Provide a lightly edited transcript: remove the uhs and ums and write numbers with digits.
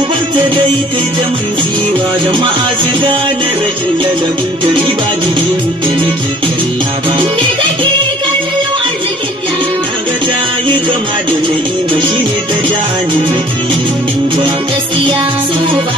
Ubarta dai kai ta mun tsiwa da ma'azi gane rashin ladabin ta ni ba jikin da nake kalla ba. Me kake kallo a jikin ta? Naga ta yi kama da na'ima shi ne ta ja ni nake duba. Gaskiya so ba